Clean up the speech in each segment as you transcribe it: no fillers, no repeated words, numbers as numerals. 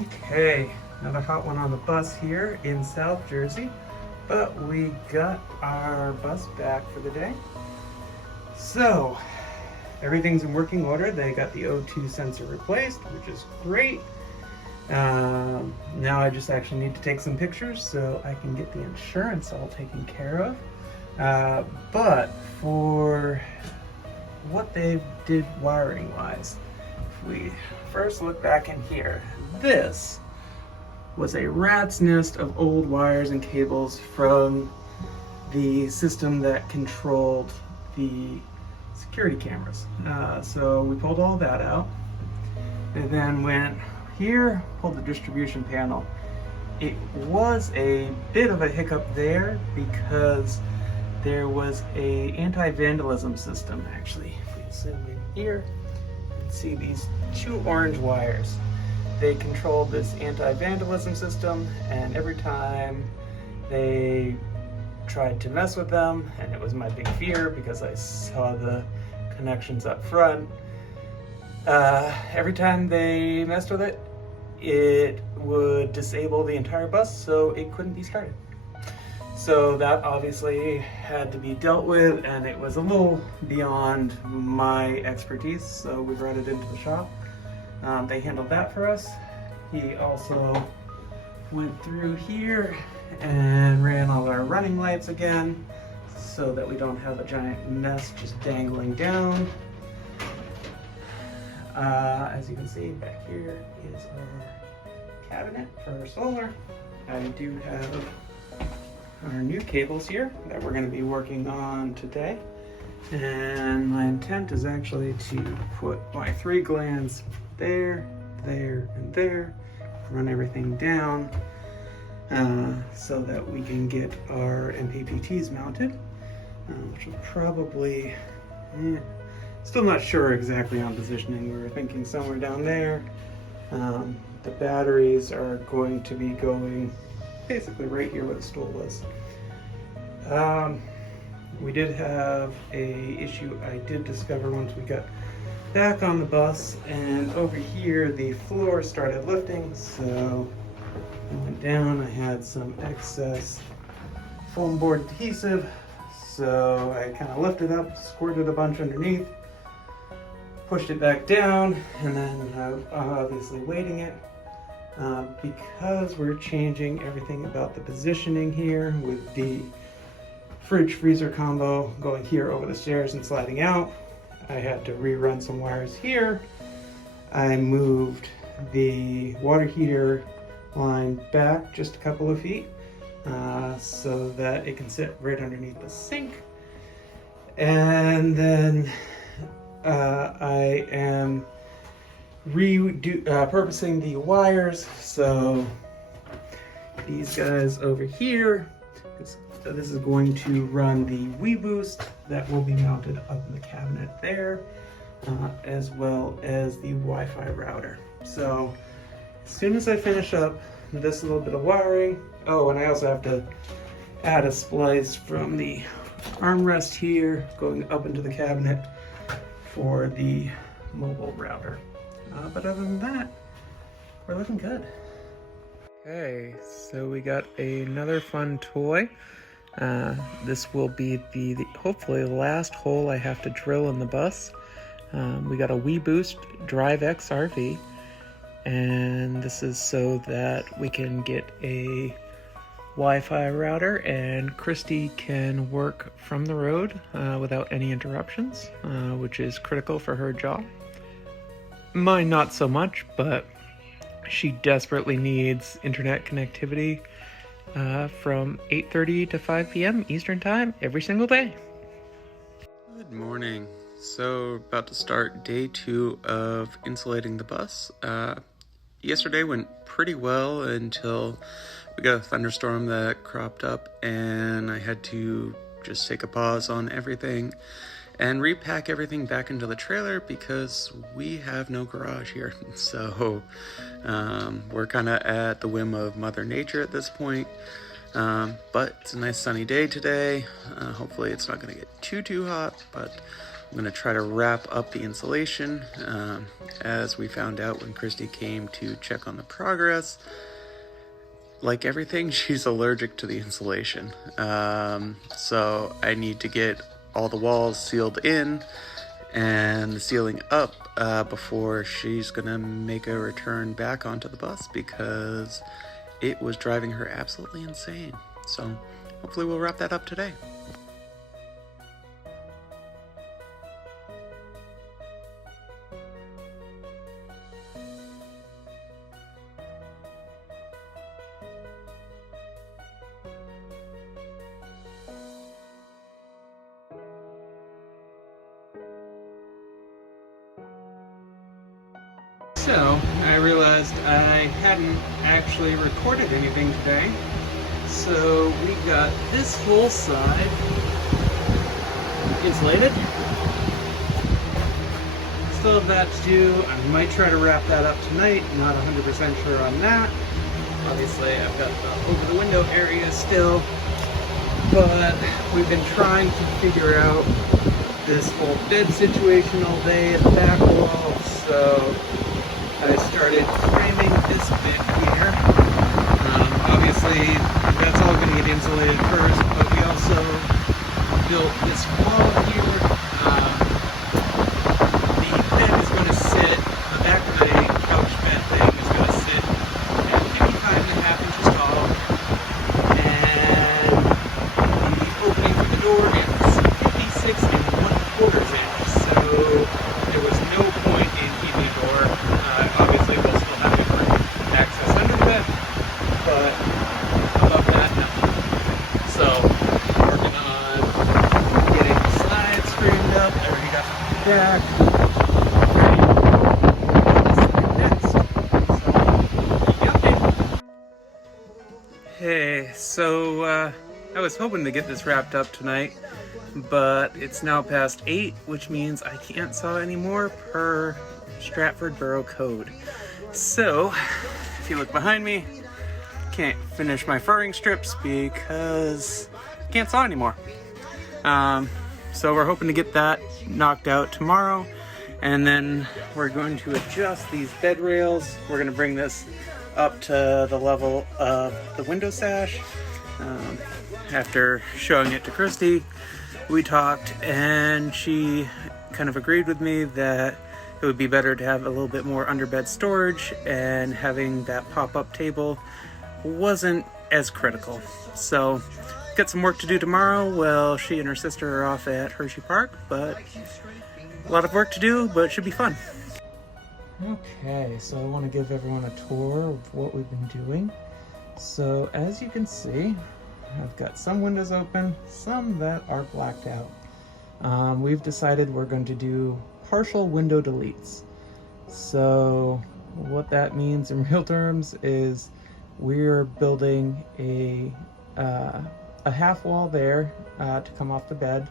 Okay, another hot one on the bus here in South Jersey, but we got our bus back for the day. So, everything's in working order. They got the O2 sensor replaced, which is great. Now I just actually need to take some pictures so I can get the insurance all taken care of. But for what they did wiring wise, if we first look back in here, this was a rat's nest of old wires and cables from the system that controlled the security cameras. So we pulled all that out and then went here, pulled the distribution panel. It was a bit of a hiccup there because there was a anti-vandalism system actually. If we zoom in here and see these two orange wires. They controlled this anti-vandalism system, and every time they tried to mess with them, and it was my big fear because I saw the connections up front, every time they messed with it, it would disable the entire bus so it couldn't be started. So that obviously had to be dealt with, and it was a little beyond my expertise, so we brought it into the shop. They handled that for us. He also went through here and ran all our running lights again so that we don't have a giant mess just dangling down. As you can see, back here is our cabinet for our solar. I do have our new cables here that we're going to be working on today. And my intent is actually to put my 3 glands there, there, and there, run everything down so that we can get our MPPTs mounted, which will probably, still not sure exactly on positioning. We were thinking somewhere down there. The batteries are going to be going basically right here where the stool was. We did have a issue I did discover once we got back on the bus, and over here the floor started lifting, so I went down. I had some excess foam board adhesive, so I kind of lifted up, squirted a bunch underneath, pushed it back down, and then obviously weighting it. Because we're changing everything about the positioning here with the fridge freezer combo going here over the stairs and sliding out, I had to rerun some wires here. I moved the water heater line back just a couple of feet so that it can sit right underneath the sink. And then I am repurposing the wires. So these guys over here, this is going to run the WeBoost that will be mounted up in the cabinet there, as well as the Wi-Fi router. So as soon as I finish up this little bit of wiring, oh, and I also have to add a splice from the armrest here going up into the cabinet for the mobile router. But other than that, we're looking good. Okay, so we got another fun toy. This will be the hopefully last hole I have to drill in the bus. We got a WeBoost Drive X RV, and this is so that we can get a Wi-Fi router and Christy can work from the road without any interruptions, which is critical for her job. Mine not so much, but she desperately needs internet connectivity from 8:30 to 5 p.m. Eastern Time every single day. Good morning. So about to start day 2 of insulating the bus. Yesterday went pretty well until we got a thunderstorm that cropped up and I had to just take a pause on everything and repack everything back into the trailer because we have no garage here. So we're kind of at the whim of Mother Nature at this point. But it's a nice sunny day today. Hopefully it's not going to get too hot, but I'm going to try to wrap up the insulation. As we found out when Christy came to check on the progress, like everything, she's allergic to the insulation. So I need to get all the walls sealed in and the ceiling up before she's gonna make a return back onto the bus, because it was driving her absolutely insane. So hopefully we'll wrap that up today. So, I realized I hadn't actually recorded anything today. So, we got this whole side insulated. Still have that to do. I might try to wrap that up tonight. Not 100% sure on that. Obviously, I've got the over the window area still. But we've been trying to figure out this whole bed situation all day at the back wall. So, I started framing this bit here. Obviously, that's all going to get insulated first, but we also built this wall here. The bed is going to sit, the back of the couch bed thing is going to sit at 55.5 inches tall, and the opening for the door is 56 1/4 inches. So there was no point in keeping the door. Obviously, we'll still have different access under the bed, but above that, no. So, working on getting the slides framed up. I already got the back. Hey, so I was hoping to get this wrapped up tonight, but it's now past 8, which means I can't saw anymore per Stratford Borough Code. So, if you look behind me, can't finish my furring strips because I can't saw anymore. So we're hoping to get that knocked out tomorrow, and then we're going to adjust these bed rails. We're going to bring this up to the level of the window sash. After showing it to Christy, we talked, and she kind of agreed with me that it would be better to have a little bit more underbed storage, and having that pop-up table wasn't as critical. So, got some work to do tomorrow while she and her sister are off at Hershey Park, but a lot of work to do, but it should be fun. Okay, so I want to give everyone a tour of what we've been doing. So, as you can see, I've got some windows open, some that are blacked out. We've decided we're going to do partial window deletes. So what that means in real terms is we're building a half wall there to come off the bed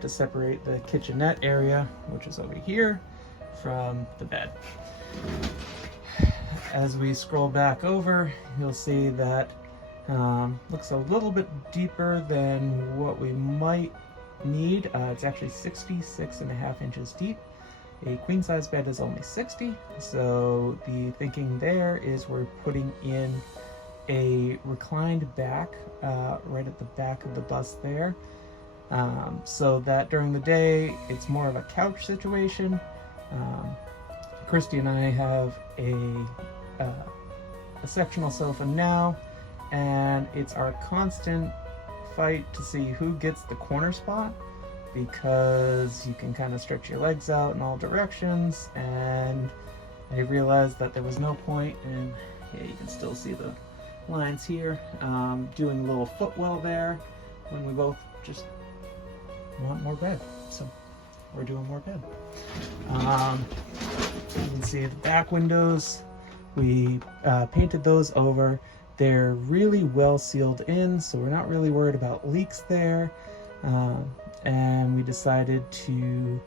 to separate the kitchenette area, which is over here, from the bed. As we scroll back over, you'll see that looks a little bit deeper than what we might need. It's actually 66.5 inches deep. A queen size bed is only 60, so the thinking there is we're putting in a reclined back right at the back of the bus there, so that during the day it's more of a couch situation. Christy and I have a sectional sofa now, and it's our constant fight to see who gets the corner spot, because you can kind of stretch your legs out in all directions, and I realized that there was no point, and yeah, you can still see the lines here, doing a little footwell there when we both just want more bed. So we're doing more bed. You can see the back windows, we painted those over. They're really well sealed in, so we're not really worried about leaks there. And we decided to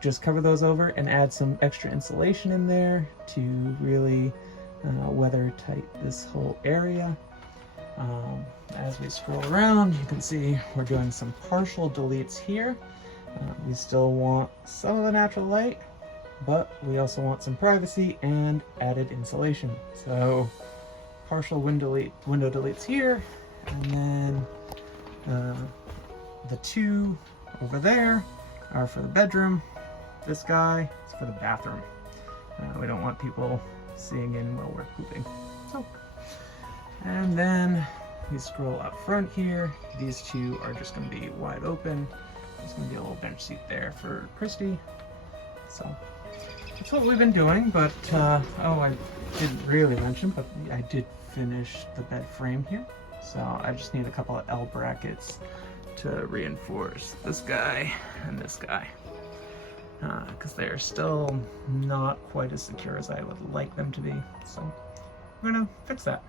just cover those over and add some extra insulation in there to really weather tight this whole area. As we scroll around, you can see we're doing some partial deletes here. We still want some of the natural light, but we also want some privacy and added insulation. So partial window deletes here, and then the two over there are for the bedroom. This guy is for the bathroom. We don't want people seeing in while we're pooping. So, and then we scroll up front here. These two are just going to be wide open. There's going to be a little bench seat there for Christy. So that's what we've been doing. But oh, I didn't really mention, but I did finish the bed frame here. So I just need a couple of L brackets to reinforce this guy and this guy, because they're still not quite as secure as I would like them to be. So we're gonna fix that.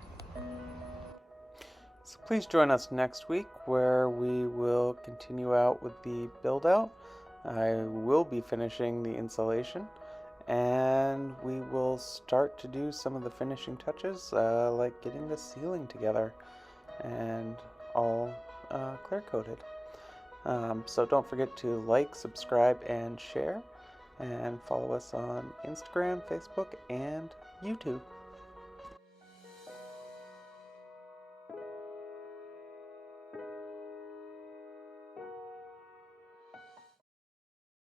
So please join us next week where we will continue out with the build out. I will be finishing the insulation, and we will start to do some of the finishing touches, like getting the ceiling together and all clear coated. So don't forget to like, subscribe, and share, and follow us on Instagram, Facebook, and YouTube.